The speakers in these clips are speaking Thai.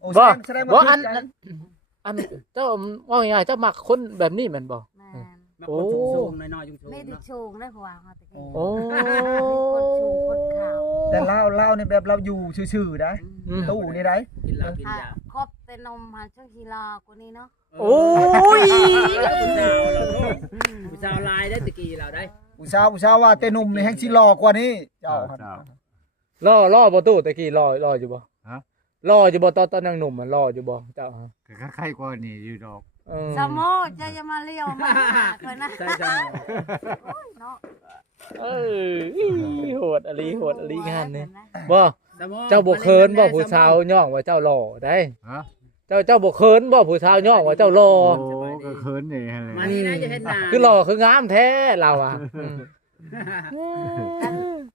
โอ้ บ่ แสดง บ่ ว่า อัน ผิดใจ อันเจ้าว่าง่ายๆเจ้ามักคนแบบนี้แม่นบ่ แม่น มาคนสูงๆน้อยๆยุ่งๆ ไม่ได้ เนาะ ชูงได้ผัวเขาตะกี้ โอ้ คนชูงคนขาว แต่เล่านี่แบบเราอยู่ซื่อๆได้ อืม ตู้นี่ได้ กินเหล้ากิน อ่ะ ยา ครบแต่นมหันช่วงทีรอกว่านี้เนาะ โอ้ย ผู้สาวลายได้ตะกี้เราได้ ผู้สาวว่าแต่หนุ่มนี่แฮงสิหล่อกว่านี้เจ้า ล่อบ่ตู้ตะกี้ล่ออยู่บ่ ฮะ ล่ออยู่บ่ตอนยังหนุ่มมันล่ออยู่บ่เจ้าฮะ ก็ใครกว่านี่อยู่ดอก สมโมจะมาเลี้ยวมาหาคนนะ ใช่ใช่ โอ้ยเนาะ เอ้ยโหดอลีงานนี่ บ่ บ่เจ้าบ่เคินบ่ผู้สาวย่องว่าเจ้าหล่อได้ ฮะ เจ้าบ่เคินบ่ผู้สาวย่องว่าเจ้าหล่อ โอ้ก็เขินนี่แหละ มานี่นะจะเห็นหน้า คือหล่อคืองามแท้เราอ่ะ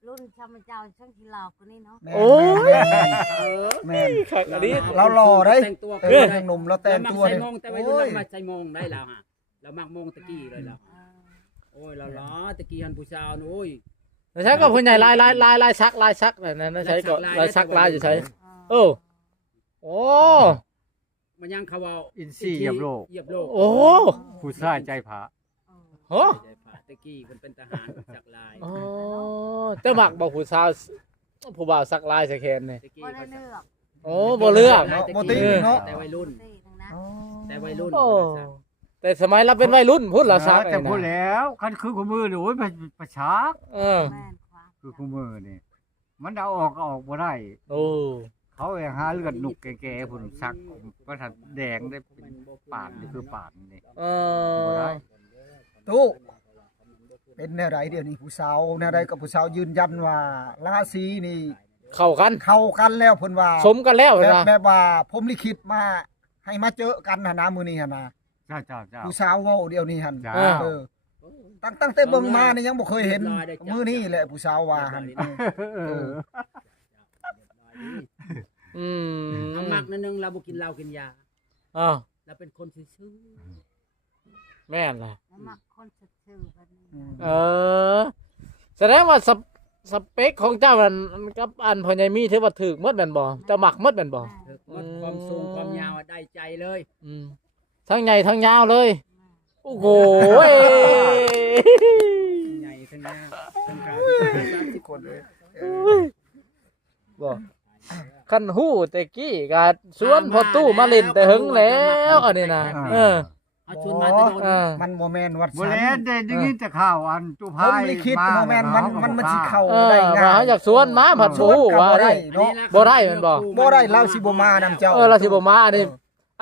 รุ่นชาวเจ้าช่วงทีรอกว่านี้เนาะ โอ้ย แม่น คักอลี เราหล่อได้ แต่งตัว ทางหนุ่มเราแต่งตัว ใส่ นี่ มงแต่วัยรุ่นเรามาใส่มงได้แล้วฮะเรามักมงตะกี้เลยแล้วโอ้ยเราล้อตะกี้หันผู้สาวโอ้ย แล้วใช้ก็ผู้ใหญ่ลายซักนั่นใช้ก็ลายซักลายอยู่ใช้โอ้โอ้ มันยังเขาว่า อินซี่เหยียบโลก เหยียบโลก โอ้ ผู้ชายใจผา โห ตะกี้มันเป็นทหารสักลาย โอ้เจ้าหมักบอกผู้สาวผู้บ่าวซักลายใส่แขนนี่ ตะกี้ บ่ได้เลือก โอ้บ่เลือก บ่ติเนาะ แต่วัยรุ่น สิทั้งนั้น แต่วัยรุ่น โอ้แต่สมัยเราเป็นวัยรุ่นพูดเราซัก แต่ ไอ้ พูด นะ แล้วคันคือคู่มือนี่โอ้ยประชาก เออ แม่นความ คือคู่มือนี่มันเอาออกก็ออกบ่ได้ โอ้ เขาเองหาเลือดหนุกแก่ๆพุ่นซักก็ทันแดงได้เป็นปานนี่คือปานนี่ เอ บ่ อ ได้ ตู้เป็นแนวใดเดี๋ยวนี้ผู้สาวแนวใดกับผู้สาวยืนยันว่าราศีนี่ เข้ากัน เข้ากันแล้วเพิ่นว่า สมกันแล้ว แบบ นะ แบบว่าผมลิขิตมาให้มาเจอกันหั่นนะมื้อนี้หั่นนะ เจ้า ผู้สาวเว้าเดี๋ยวนี้หั่น จ้า เออตั้งแต่เบิ่งมานี่ยังบ่เคยเห็นมื้อนี้แหละผู้สาวว่าหั่น เออ อืม เอามักนิดนึงเราบ่กินเหล้ากินยา อ้าว เราเป็นคนซื่อ แม่นล่ะ แล้วมักคนซื่อๆแบบนี้ เออแสดงว่าสเปคของเจ้ามันกับอันพญามีถือว่าถูกหมดแม่นบ่เจ้ามักหมดแม่นบ่ ๆหมดความสูงความยาวอะได้ใจเลย อืมทั้งใหญ่ทั้งยาวเลย โอ้โห ใหญ่ทั้งยาวทั้งกลาง ทุกคนเลย บ่คันหู้แต่กี้ก็สวนพอตู้มาเล่นแต่หึงแล้วอันนี้นะเออ เอาชวนมาแต่โดน เออ มันบ่แม่นวัด บ่ สัน แล่นได้ได้ยินแต่ข่าวอันจุ ผ พาม ย ลิขิตบ่แม่นมันสิเข้า เออ ได้ มา ง่าย จากสวนมาผัดชูว่า บ่ได้ ได้ เนาะ บ่ได้แม่นบ่ บ่ได้เราสิบ่มานำเจ้า เออเราสิบ่มาอั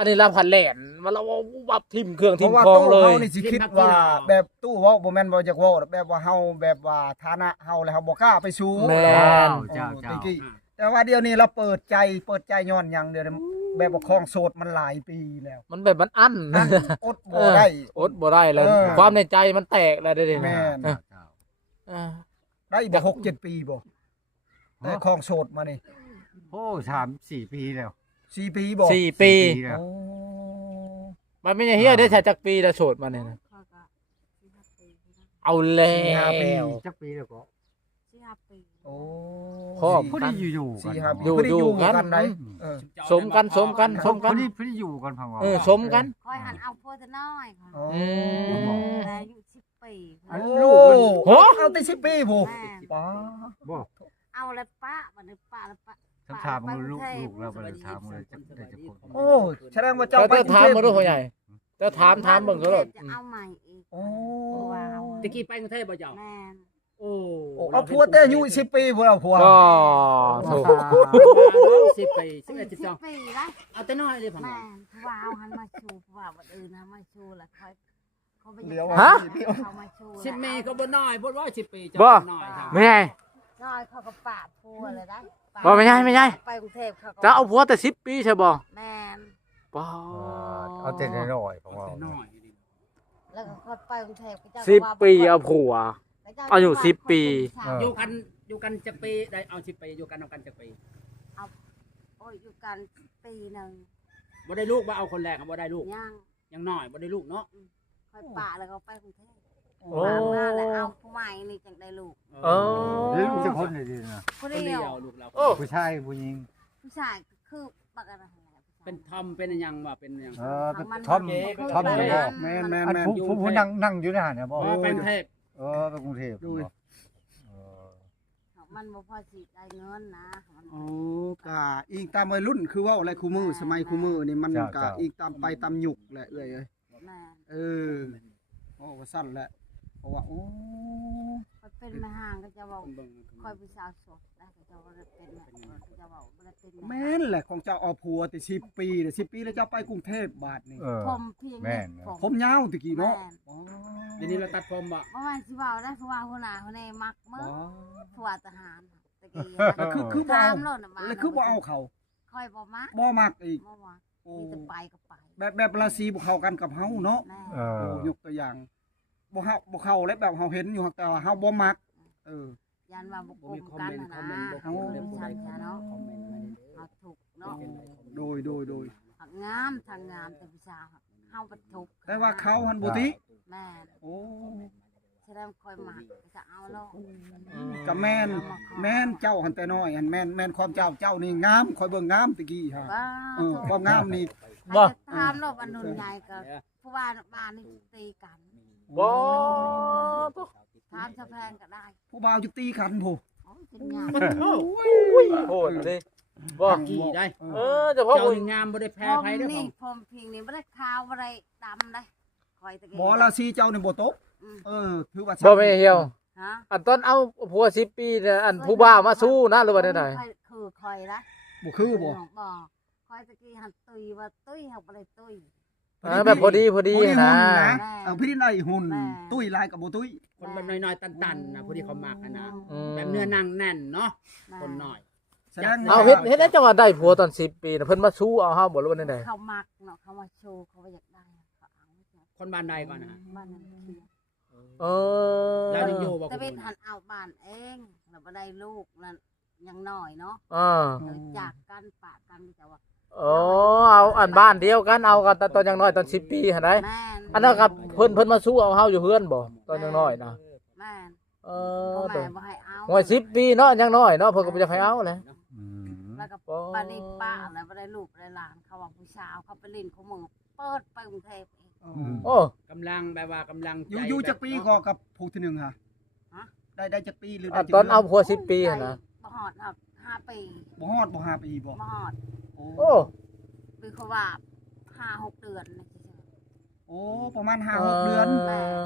นนี้เราผัดแหลนมาเราวับทิ่มเครื่อง เพ ทิ่ม ราะว่า คอง ตู้ เล เฮาย นี่สิคิดว่าแบบตู้เว้าบ่แม่นบ่จักเว้าแบบว่าเฮาแบบว่าฐานะเฮาแล้วเฮาบ่กล้าไปสู้ แม่น เจ้า ตะกี้แต่ว่าเดี๋ยวนี้เราเปิดใจย้อนหยังเดี๋ยวนี้แบบว่าคลองโสดมันหลายปีแล้ว มันแบบมันอั้น อดบ่ได้ อดบ่ได้แล้ว เออ ความในใจมันแตกแล้วเด้ แม่ เออ เจ้า เออ ได้บ่6-7 ปีบ่แต่คลองโสดมานี่ โอ้3-4 ปีแล้ว 4 ปีบ่ 4 ปี แล้ว โอ้ มันไม่ใช่เฮียได้ใช้จักปีละโสดมาเนี่ยนะ เขาก็4-5 ปีนะ เอาแล้ว จักปีแล้วก็ 4-5 ปี โอ้ พ่อ ผู้ที่อยู่ๆกัน สี่ครับ อยู่ บ่ได้ อยู่กัน ได้เออ สมกันสมกัน ผู้ที่อยู่กันพังว่า สมกัน คอยหันเอาพวกจะน้อยค่ะ โอ้ อืม แต่อายุ10 ปี อัน โอ้ ลูกมัน โห เอาแต่10 ปีผู้ แม่น ป้า บ่ เอาแล้วป้าบัดนี้ป้าแล้วป้า ฉันถามมึงลูกแล้วบ่ได้ถามเลยจะได้จะคน โอ้แสดงว่าเจ้า เจ้า ไป ถามมาด้วยพ่อใหญ่เจ้าถามเบิ่งเขาหรอก จะเอาใหม่อีก โอ้ ว้าว ตะกี้ไปกรุงเทพบ่เจ้า แม่น โอ้ เอาผัวแต่อายุ10 ปีพุ่นเอาผัว ก็ถูก 10 ปี11 10 12 ปีละ เอาแต่น้อยเลยพัง แม่นว้าวหันมาชูว่าบัดอื่นหันมาชูแล้วค่อยเขาไป เลี้ยว ฮะ เขามาชู 10 ปีก็บ่น้อยบ่ว่า10 ปีจะ บ่ น้อยครับ ไม่ใช่ น้อยเขาก็ปาดพัวเลยได้ บ่ไม่ใช่ไม่ใช่ ไปกรุงเทพเขาก็ จะเอาผัวแต่10 ปีใช่บ่ แม่น ป้า เอาแต่น้อยๆของเรา แต่น้อย แล้วก็เขาไปกรุงเทพก็เจ้า 10 ปีเอาผัว อายุ10 ปี อยู่กันจักปีได้เอา10 ปีอยู่กันเอากันจักปี โอ้ยอยู่กันปีหนึ่ง บ่ได้ลูกบ่เอาคนแรกบ่ได้ลูก ย่าง ยังน้อยบ่ได้ลูกเนาะ ค่อยป่าแล้วก็ไปกรุงเทพ โอ้ ป่ามาแล้วเอาผู้ใหม่นี่จังได้ลูก เออ เลี้ยงจะคนเลยดีนะ ผู้ คน เดี เดี ย ยว วลูกเรา โอ้ ผู้ชายผู้หญิง ผู้ชายก็คือปกติแหละผู้ช เป็นทอมเป็นหยังว่าเป็นหยัง เป็นท่อมท่อมจะบ่ แม่น อัน ๆ ผู้นั่งอยู่ในหั่นน่ะบ่ อ๋อเป็นเทพ เป็นกรุงเทพ ดู บ่ มันบ่พอสิได้เงินนะมัน โอ้กะอีกตามวัยรุ่นคือเว่าอะไรคู่มือสมัยคู่มือนี่มันกะอีกตามไปตามยุคแหละเอ้ย แม่ เออโอ้ว่าสั้นแหละเพราะว่าโอ้ ค่อยเป็นแม่ห้างก็จะบอก คนเบิ่ง ค่อยผู้สาวสดแล้วก็จะบ่ได้เป็นแม่ก็จะบอกบ่ได้เป็น แม่นแหละของเจ้าเอาผัวแต่10 ปีเด้อ10 ปีแล้วเจ้าไปกรุงเทพบาดนี่ ผมเพียง แม่น ผมยาวตะกี้เนาะอ๋อ เดี๋ยวนี้เราตัดผมบ่ บ่แม่นสิเว้าได้คือว่าหัวหน้าหัวในมักมื้อ อ๋อ ผัวทหารตะกี้ คือบ่ ถา เอา มโลดน่ะมา แล้วคือบ่เอาเขา ค่อยบ่มัก บ่มักอีก บ่มัก โอ้ มีแต่ไปก็ไป แบบราศีบ่เข้ากันกับเฮาเนาะ แม่ เอ โอ้ อย กตัวอย่างบ่เฮาบ่เข้าแล้วแบบเฮาเห็นอยู่แต่ว่าเฮาบ่มักอ ยันว่าบ่ บ่ กล มี ม คอม กัน เมนต์ น่ะ คอมเมนต์บ่ นะ คอมเมนต์ผู้ใด เนาะ คอมเมนต์มาเด้อ เอาถูกเนาะ โดย หักงามทางงามแต่ผู้สาวเฮาบ่ถูก แต่ว่าเขาหันบ่ติ แม่ โอ้ แสดงค่อยมักจะเอาเนาะ ก็แม่นเจ้าหันแต่น้อยหันแม่นความเจ้านี่งามคอยเบิ่งงามตะกี้ฮะ ว้า ความงามนี่ บ่ถามเนาะบ้านนุ่นใหญ่ก็ผู้ว่าบ้านนี่ตีกัน บ่ ถามสะแพงก็ได้ ผู้บ่าวจะตีกันผู้ โอ้ยเป็นงาม โหดดิบ่ กี่ได้ เฉพาะ เจ้า ผู้ นี่งามบ่ได้แพ้ ผม ไผเด้อ นี่ผมพิงนี่บ่ได้ขาวบ่ได้ดำได้คอยตะกี้ บ่ราศีเจ้านี่บ่ตกถือว่า บ่แม่เหี่ยว ฮะ อันตอนเอาผัว10 ปีเนี่ยอันผู้บ่าวมาสู้นะหรือว่าได้ไหน คือคอยละ บ่คือบ่ บ่คอยตะกี้หันตุยว่าตุยเฮาบ่ได้ตุย แบบพอดี ผู้ที่ นะ หุ่นนะพี่ได้หุ่นตุ้ยลายกับบ่ตุ้ย คนแบบน้อยๆตันๆนะผู้ที่เขามักนะ อืม แบบเนื้อหนังแน่นเนาะคนน้อย แสดง เอาเฮ็ดได้จังหวะได้ผัวตอน10 ปีน่ะเพิ่นมาสู้เอาเฮาบ่รู้ว่าได้ไหน เขามักเนาะเขามาโชว์เขาอยากได้เขาเอา คนบ้านใดก่อนนะ บ้านนั้นเคีย เออ แล้วยังอยู่บ่ แต่เป็นหันเอาบ้านเองแล้วบ่ได้ลูกนั่นยังน้อยเนาะ อ่า จากกันปะกันแต่ว่า อ๋อเอาอันบ้านเดียวกันเอากันตอนยังน้อยตอน10 ปีหั่นได้ แม่น อันนั้นกับเพิ่นมาสู้เอาเฮาอยู่เฮือนบ่ตอนยังน้อยนะ แม่น เอ พ่อ อ แม่บ่ให้เอา หวย10 ปีเนาะยังน้อยเนาะเพิ่นก็บ่อยากให้เอาแหละ แล้วก็บ้านนี้ป้าแล้วบ่ได้ลูกบ่ได้หลานเขาว่าผู้สาวเขาไปเล่นเขามือเปิดไปกรุงเทพอีก โอ้ กำลังแบบว่ากำลัง อยู่จักปีก็กับผู้ที่1ฮะ ฮะ ได้จักปีหรือ อั ได้ นตอนเอาผัว10 ปีหั่นนะ บ่ฮอดครับ5ปี บ่ฮอดบ่5ปีบ่ บ่ฮอด โอ้ คือเขาว่า5-6 เดือนนะ โอ้ประมาณ5-6 เดือน เออ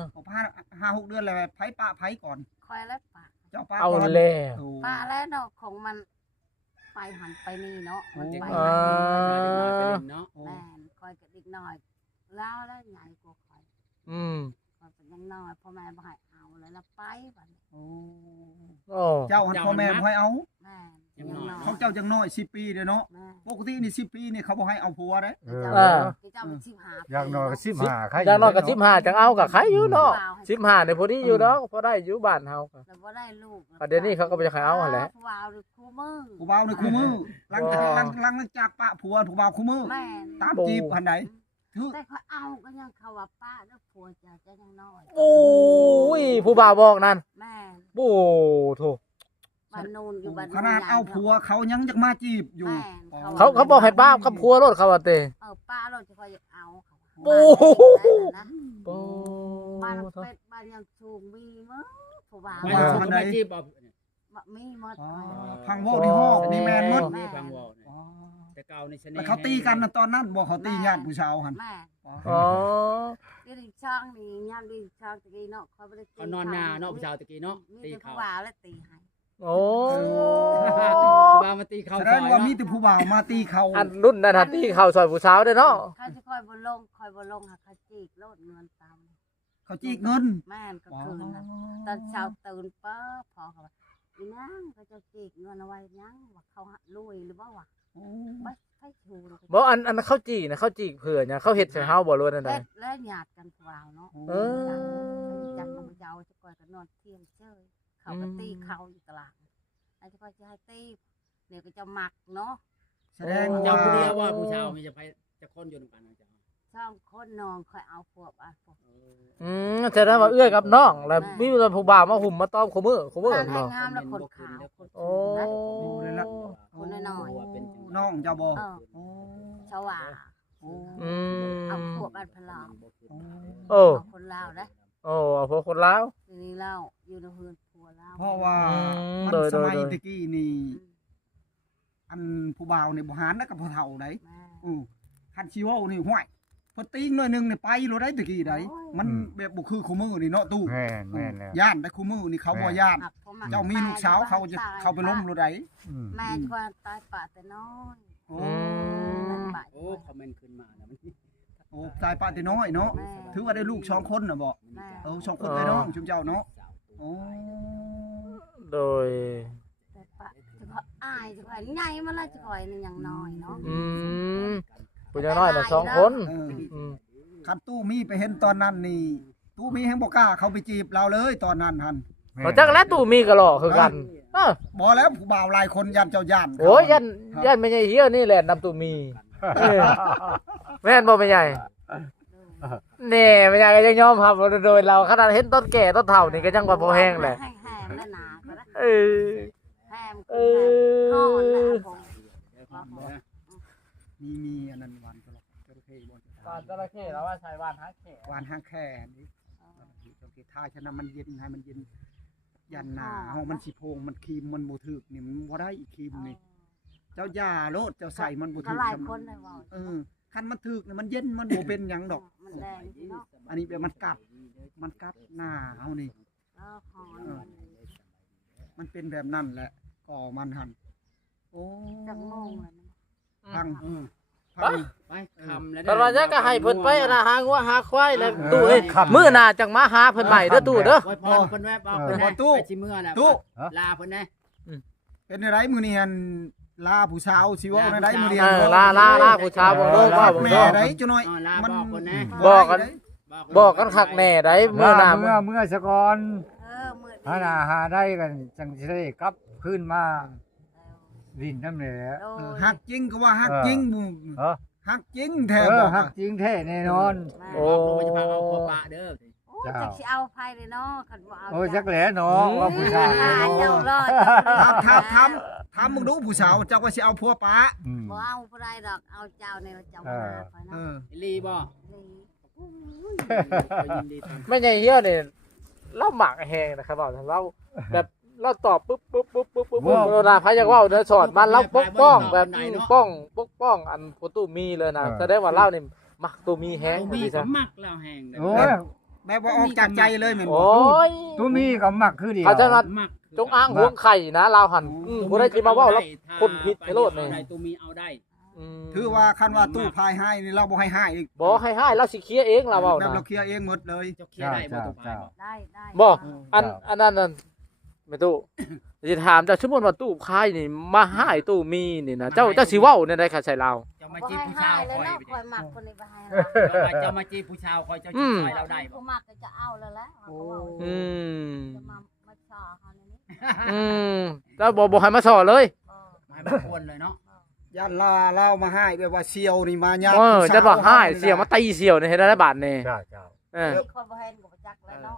5-6 เดือนแล้วไผปะไผก่อน คอยแล้วป้า เจ้าปะ เอา ก่อน แล้ว ป้าแล้วเนาะของมันไปหันไปนี่เนาะมันไป อ่า เนาะ แม่นคอยกับเด็กน้อยแล้วใหญ่กว่าคอย อืม คอยเป็นยังน้อยพ่อแม่บ่ให้เอาเลยแล้วไปบัดนี้ โอ้ โอ้ เจ้าหันพ่อแม่บ่ให้เอา แม่นยังน้อย ของเจ้าจังน้อย10 ปีเด้อเนาะ แม่น ปกตินี่10 ปีนี่เขาบ่ให้เอาผัวเด้ เจ้าเป็น15 อย่างน้อยก็15ใคร อย่างน้อยก็15จังเอากับใครอยู่เนาะ15นี่พอดีอยู่เนาะพอได้อยู่บ้านเฮาก็ แล้วบ่ได้ลูก ประเด็นนี้เขาก็บ่อยากให้เอาหั่นแหละ ผู้บ่าวหรือคู่มือ ผู้บ่าวในคู่มือหลังจากปะผัวผู้บ่าวคู่มือ แม่น ตามจีบหันใดถือ แต่เขาเอาก็ยังเขาว่าป้าแล้วผัวจะยังน้อย โอ้ยผู้บ่าวบอกนั่น แม่น โอ้โถ บ้านนูนอยู่บ้าน ขนาดเอาผัวเขายังจะมาจีบอยู่ แม่น เขาบอกให้ป้ากับผัวรถเขาว่าเต ป้าเราจะคอยเอาเขา โอ้โห โอ้ บ้านเป็ดบ้านยังสูงมีมั้งผู้บ่าว ไม่ถูกไม่จีบบ่ มีหมด พังโวที่ห้องนี่แมนหมด นี่ฟังวอแต่เก่าในชนิด แล้วเขาตีกันนะตอนนั้นบอกเขาตีญาติผู้ชายหัน แม่ อ๋อ ที่ดิช่างนี่ยามดิช่างตะกี้เนาะเขาไม่ได้ตี เขานอนหน้าเนาะผู้ชายตะกี้เนาะ มี ตี แต่ เขา ผู้บ่าวแล้วตีให้ โอ้ ว่ามาตีเขา แสดงว่ามีแต่ผู้บ่าวมาตีเขา อันรุ่นนั้นฮะที่เข้าซอยผู้สาวเด้อเนาะ เขาจะคอยบนลงคอยบนลงหาเขาจีกโลดเงินตาม เขาจีกเงิน แม่นก็คืนนะตอนเช้าตื่นป้าพอเขาว่าอีนั่งเขาจะจีกเงินเอาไว้ยังว่าเขาลุยหรือว่าวะไม่ใช่ชูเลย บ่อันเข้าจีนะเข้าจีเผื่อเนี่ยเขาเฮ็ดใส่เฮาบ่รู้นั่น และ น่ะ และหยาดกันผู้บ่าวเนาะ เออ จันทร์มันเจ้าจะคอยกันนอนเที่ยงเชยเขาก็ตีเขาอยู่ตลาดอาจจะคอยจะให้ตีเดี๋ยวก็จะหมักเนาะ แสดง เจ้า ว่า ผู้เดียวว่าผู้ชายมีจะไปจะคนอยู่นำกันเจ้า ช่องคนนอนคอยเอาพวกอ่ะพวก แสดงว่าเอื้อยกับน้องแล้วมีผู้บ่าวมาหุ่มมาตอมคู่มือ การให้ เนาะ งามแล้วคนขาวคน โอ้ คนน้อย น้องเจ้าบอก เออ โอ้ ชาวา อืม เอาพวกอันพลาว โอ้ เอาคนลาวนะ โอ้เอาพวกคนลาว ทีนี้เราอยู่ในเฮือนผัวลาว เพราะว่า อืม มัน โดย สมัย โดย ตะกี้นี่อันผู้บ่าวนี่บ่หานแล้วกับผู้เฒ่าได แม่ คันชิเว้านี่ห้วยเพิ่นตีงหน่อยหนึงนี่ไปโลดได้ตะกี้ไดมันแบบบ่คือคู่มือนี่เนาะตู้ แม่นแม่นแล้ว ย่านได้คู่มือนี่เขาบ่ย่าน หักผมหัก เจ้ามีลูกสาวเขาจะเข้าไปล้มโลดได้ อืม แม่จะว่าตายป่าแต่น้อย โอ้ ตายป่า โอ้คอมเมนต์ขึ้นมานะมัน โอ้ตายปานแต่น้อยเนาะ แม่ ถือว่าได้ลูกสองคนน่ะบ่ แม่ สองคนได้น้องชุมเจ้าเนาะโอ้ โดย ตายป่าจะว่าอายจะว่าใหญ่มาแล้วจะคอยนี่ยังน้อยเนาะ อืมผู้น้อยน่ะ2 คน เออ อืม คันตู้มีไปเห็นตอนนั้นนี่ตู้มีแฮงบ่กล้าเข้าไปจีบเราเลยตอนนั้นหั่น เขาจักแล้วตู่มีก็หล่อคือกันเออ บ่แล้วผู้บ่าวหลายคนยันเจ้าย่าน โอ้ยยันไม่ใช่เหี้ยนี่แหละนำตู่มีเออแม่นบ่ไม่ใหญ่แน่ไม่ใหญ่ก็ยังยอมรับว่าโดยเราขนาดเห็นต้นแก่ต้นเฒ่านี่ก็ยังว่าพอแห้งแหละ แห้งแล้วหนาก็ได้ เออ แห้ง เอ คือ อ แห้งห่อนนะผม มีอันนั้นหวานจระเข้บ่ วานจระเข้แล้วว่าใช้วานฮักแข หวานห้างแค่นี่จระเข้ท่าฉะนั้นมันเย็นให้มันเย็นยันหนาเฮามันสิโพงมันครีมมันบ่ถึกนี่มันบ่ได้อีกครีมนี่เจ้าย่าโลดเจ้าใส่มันบ่ ก็ ถึก หลาย ซ้ำ คนเลยว่า คันมันถึกนี่มันเย็นมันบ่เป็นหยังดอก มันแดงเนาะ อันนี้แบบมันกัดหน้าเฮานี่ ห่อน มันเป็นแบบนั้นแหละก่อมันหั่นโอ้ จังโมงเลย ฟัง อืม ฟัง ไปคำแล้ว ตอนว่าจะก็ให้เพิ่นไปนะหางัวหาควายแล้วตู้เอ้ยมื้อหน้าจังมาหาเพิ่นใหม่เด้อตู้เด้อ ไว้พรเพิ่นแวะบอกเพิ่นนะไปชิเมื่อแล้ว ตู้ ลาเพิ่นนะ เป็นอะไรมื้อนี้หั่นลาผู้สาวสิเว้าในใดมื้อนี้ เออลาผู้ชาวบ่รู้ว่าบ่ แม่ รู้ ได้จังหน่อย อ๋อลา มัน บอกเพิ่นนะ บอกกัน บอกกันคักแน่ได้มื้อหน้า เมื่อสะก่อน มืด หาได้กันจังสิได้กลับขึ้นมาดินน้ำเหนือ หักจริงก็ว่าหักจริง เออ หักจริงแท้ เอ บ่ อหักจริงแท้แน่นอน โอ้ บอกว่าจะพาเอาพ่อปะเด้อ โอ้จะสิเอาไผเลยเนาะคันบ่เอา โอ้จักแหลเนาะว่าผู้ชาย เจ้า เนาะ รอด ทำมึงดูผู้สาวเจ้าก็สิเอาผัวป้า อืม บ่เอาผู้ใดดอกเอาเจ้าในเจ้ามาไป เอ เนาะ อ ลีบ่ ยินดีต้อน ไม่ใช่เหี้ยนี่เราหมักแฮงนะครับเว้าเราแบบเราตอบปุ๊บเวลาพาอยากเว้าเด้อสอนมันเราปกป้องแบบปกป้องอันผู้ตู้มีเลยนะแสดงว่าเรานี่มักตู้มีแฮง มี ดี ก็ ซะ มักแล้วแห้ง โอ้ย แม่บ่ออกจากใจเลยแม่น โอ้ บ่ ย ตัวมีก็มักคือเดียว เขาจะมา มัก จงอ้างห่วงไข่นะเราหันผู้ใดสิมาเว้าแล้วคนผิดให้โลดนี่ ตัวมีเอาได้ ถือว่าคันว่าตู้พายให้นี่เราบ่ให้อีก บ่ให้เราสิเคลียร์เองเราเว้า แบบ นะ เราเคลียร์เองหมดเลย เจ้าเคลียร์ได้บ่ตัวพายบ่ ได้ บ่อันนั้นน่ะแม่ตู้สิถามเจ้าสมมุติว่าตู้พายนี่มาหายตู้มีนี่นะเจ้าสิเว้าในใดค่ะใส่เรา เจ้า บ่ มาจีบ ให้ ผู้ ให้ ชาย เลย คอย เนาะ ไป คอยมักคนนี้บ่ให้ เจ้ามาจีบผู้ชายคอยเจ้าจีบซอยเราได้บ่ ผู้มักก็จะเอาแล้วแหละ อืม จะมาชอเขาในนี้ อืมแล้วบ่ให้มาสอนเลย ไม่มาควรเลยเนาะ ย่านเรามาให้แบบว่าเสียวนี่มาญาติ จะว่าหายเสี่ยวมาตีเสี่ยวนี่เฮ็ดได้บาดนี่ เจ้าเจ้า เออ คนบ่เห็นก็บ่จักแล้วเนาะ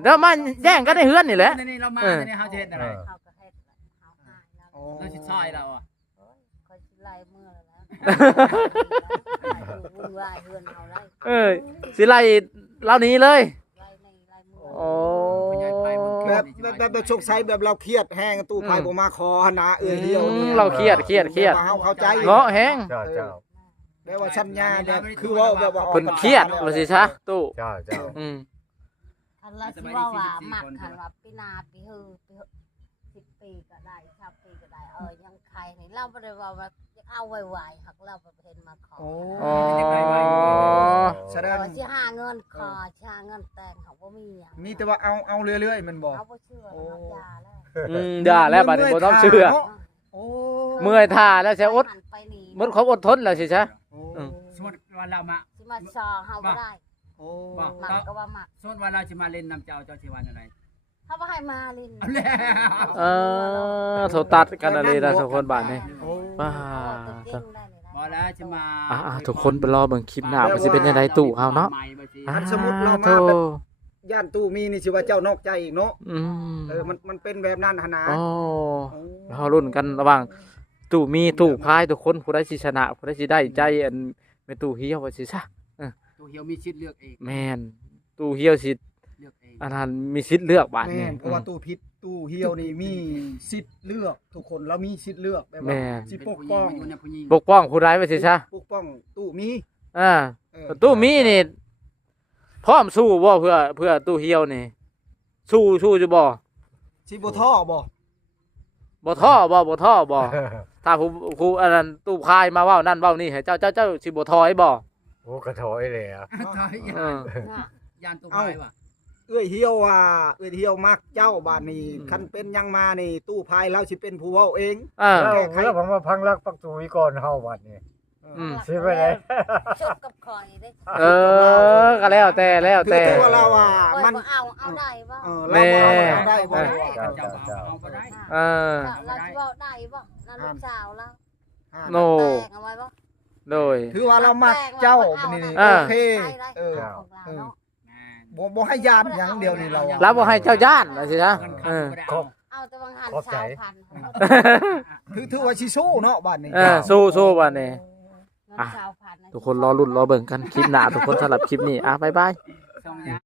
เดี๋ยวมันแย่งกันในเฮือนนี่แหละ นี่เรามาเนี่ยเฮาจะเฮ็ดอะไร เขาก็เฮ็ดเขาหายแล้ว เราสิซอยเราอ่ะ คอยสิไล่เมื่อแล้ววุ่นวายเฮือนเฮาไล่ สิไล่เล่านี้เลย ไล่ในไล่เมื่อ โอ้ แบบสงสัยแบบเราเครียดแห้งตู้พายบ่มาขอนะเดียวนี่ เราเครียด เฮาเข้าใจ เงาะแห้ง เจ้าเจ้า แปลว่าสัญญาแบบคือว่าแบบว่า เพิ่นเครียดว่าสิซะตู้ เจ้าเจ้า คันละสิว่ามักคันว่าปีนาปีฮือปี10 ปีก็ได้20 ปีก็ได้ยังใครนี่เราบ่ได้ว่าเอาไวๆหักเราบ่เห็นมาขอ อ๋อ แสดง ว่าสิหาเงินขอสิหาเงินแต่งเขาบ่มีหยัง มีแต่ว่าเอาเรื่อยๆมันบอก เขาบ่เชื่อแล้วยาแล้ว ด่าแล้วบัดนี้บ่ต้องเชื่อ โอ้ เมื่อยท่าแล้วสิอด ไปนี่ หมดความอดทนแล้วสิซะ สมมุติว่าเรามา สิมาชอเฮาบ่ได้ โอ้ มักก็ว่ามัก สมมุติว่าเราจะมาเล่นน้ำเจ้าสิวันอะไร เขาบ่ให้มาลิน เอาแล้ว โทรตัดกันอะไรนะทุกคนบาดนี้ป้า บ่แล้วจะมา ทุกคนไปรอเบิ่งคลิปหน้าว่าสิเป็นยังไงตู้เฮาเนาะ สมมุติเรามาแบบย่านตู้มีนี่สิว่าเจ้านอกใจอีกเนาะมันเป็นแบบนั้นหั่นนะ อ๋อเรารุ่นกันระหว่าง ตู้มีตู้พายทุกคนผู้ใดสิชนะผู้ใดสิได้ใจอันแม่ตู้เหี่ยวว่าสิซะ ตัวเหี่ยวมีสิทธิ์เลือกเอง แม่นตู้เหี่ยวสิ เลือกเอง อันนั้นมีสิทธิ์เลือกบาด แม่ นี้ นเพราะว่าตู้พิษตู้เหี่ยวนี่มีสิทธิ์เลือกทุกคนเรามีสิทธิ์เลือกแบบ แม่ ว่าน สิปกป้อง เป็นผู้หญิง ปกป้องผู้ใดว่าสิซะ ปกป้องตู้มี อ่า เออ ตู้มีนี่พร้อมสู้บ่เพื่อตู้เหี่ยวนี่สู้อยู่บ่ สิบ่ท่อบ่ บ่ท้อบ่ถ้าผู้อันนั้นตู้พายมาเว้านั่นเว้านี่ให้เจ้าสิบ่ถอยบ่ โอ้กระถอยเลยอ่ะ ตาย เออ น่ะ ยานตัวพายว่ะ เอื้อยเหี่ยวว่าเอื้อยเหี่ยวมักเจ้าบาดนี้คันเป็นหยังมานี่ตู้พายเราสิเป็นผู้เว้าเอง อ่า แล้วผมมาพังรักปักตูอีก่อนเฮาบัดนี้ อืม สิไปไหน ชกกับคอยได้ เออก็แล้วแต่ ถือว่าเราว่า คอย มัน บ่เอาได้บ่ เราบ่เอาได้บ่ เจ้าเอาบ่ได้ เออ เราสิเว้าได้บ่นั่นลูกสาวเรา โน แต่งเอาไว้บ่ โดย ถือว่าเรามักเจ้าบัดนี้ อ่า โอเคเออ ของเราเนาะ บ่ให้ญาติหยังเดียวนี่เรา รับบ่ให้เจ้าย่านว่าสิซะเออ เอาแต่บางหัน ขอบใจ ชาวพันธุ์ ถือว่าสิสู้เนาะบัดนี้ เออสู้บัดนี้ มันชาวพันธุ์ะ ทุกคนรอลุ้นรอเบิ่งกันคลิปหน้าทุกคนสำหรับคลิปนี้บ๊ายบาย สองอย่าง